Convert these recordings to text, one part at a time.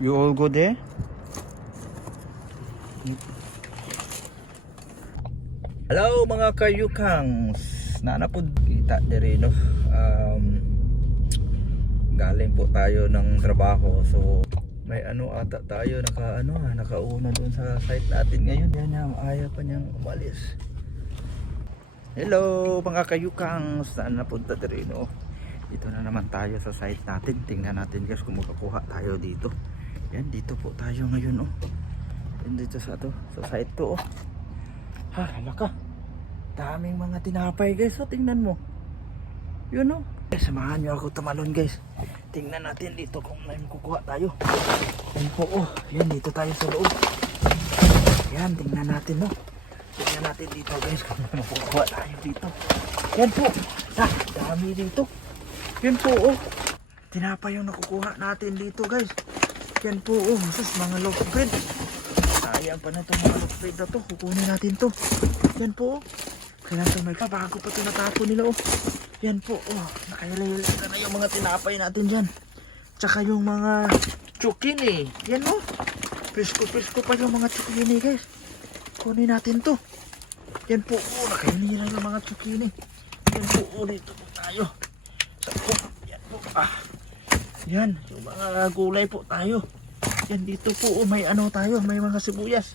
You all go there? Hello mga kayukangs. Nanapod kita diri no. Galing po tayo ng trabaho. So may ata tayo nakauna doon sa site natin ngayon. Yan na ayaw pa niyang umalis. Hello mga kayukangs. Saan napunta diri no? Dito na naman tayo sa site natin. Tingnan natin guys kung makakuha tayo dito. Yan, dito po tayo ngayon oh. Yan dito sa site to oh. Ha, halaka. Daming mga tinapay guys oh, tingnan mo. Yun oh. Samahan nyo ako tumalon guys. Tingnan natin dito kung may makukuha tayo. Yan po oh. Yan, dito tayo sa loob. Yan, tingnan natin oh. Tingnan natin dito guys kung may makukuha tayo dito. Yan po. Ha, dami dito. Yan po oh. Tinapay yung nakukuha natin dito guys. Yan po oh. Sus, mga loaf bread. Sayang pa na itong mga loaf bread na to. Kukunin natin to. Yan po oh. Kailangan may bago pa ito natapon nila oh. Yan po oh. Nakailay na yung mga tinapay natin dyan. Tsaka yung mga chukini. Yan oh. Presko pa yung mga chukini guys. Kunin natin to. Yan po oh. Nakailay na yung mga chukini. Yan po oh. Dito po tayo. Yan po ah. Yan, yung mga gulay po tayo. Yan dito po oh, may tayo, may mga sibuyas.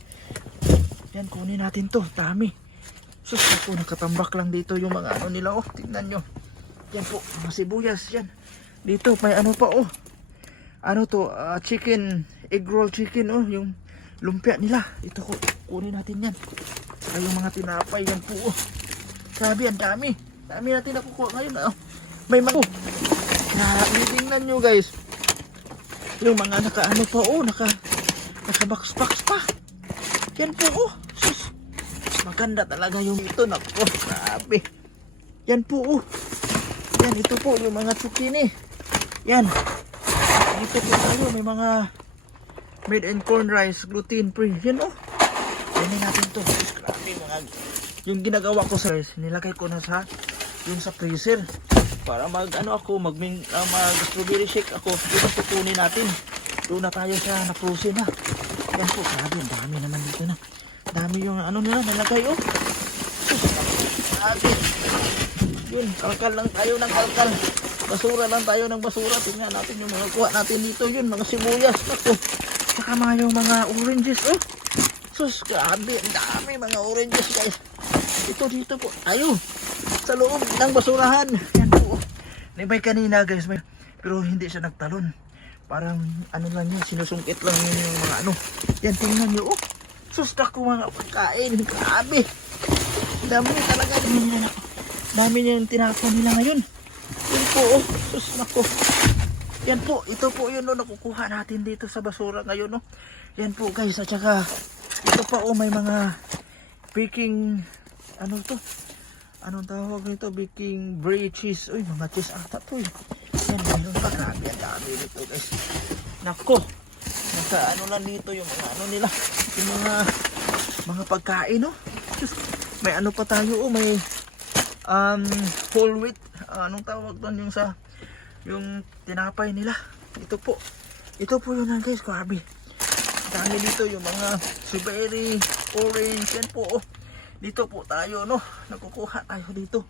Yan, kunin natin to, dami. Sus, ako nakatambak lang dito yung mga nila oh, tingnan nyo. Yan po, mga sibuyas yan. Dito may pa oh. Chicken, egg roll chicken oh, yung lumpia nila. Ito ko, kunin natin yan. Saka yung mga tinapay yan po oh. Sabi, ang dami. Dami natin nakukuha ngayon oh. May mga tingnan nyo guys. Yung mga pa oh, naka-box pa. Yan po oh. Sus, maganda talaga yung ito. Nako, grabe. Yan po oh. Yan, ito po yung mga zucchini. Yan. Dito po tayo, may mga made in corn rice, gluten free. Yan oh. Yan natin to. Sus, grabe mga. Yung ginagawa ko sa rice, nilagay ko na sa freezer. Para mag strawberry shake ako. Dito kukunin natin. Doon na tayo sa na-frozen na. Yan po, grabe, dami naman dito na. Dami yung nila, nalagay oh. Grabe. Yun, kalkal lang tayo ng kalkal. Basura lang tayo ng basura. Tingnan natin yung mga kuha natin dito. Yun, mga sibuyas. Ako. Saka yung mga oranges oh. Sus, grabe, ang dami mga oranges guys. Ito dito po tayo. Sa loob ng basurahan. Yan po. May kanina guys. Pero hindi siya nagtalon. Parang lang yun. Sinusungkit lang yun yung mga Yan tingnan nyo. Oh. Sus ko mga pagkain. Grabe. Dami talaga. Dami niya yung tinapon nila ngayon. Yan po. Oh. Sus nako. Yan po. Ito po yun nakukuha natin dito sa basura ngayon. Yan po guys. At saka ito pa may mga baking anong tawag nito? Baking brie cheese. Uy, mga cheese ata to eh. Yan, mayroon pa. Grabe, ang dami nito guys. Nako. Nasa lang dito yung mga nila. Yung mga pagkain May pa tayo may whole wheat. Anong tawag doon yung tinapay nila. Ito po yun lang guys. Grabe. Dami dito yung mga strawberry, orange. Yan po Dito po tayo nakukuha tayo dito.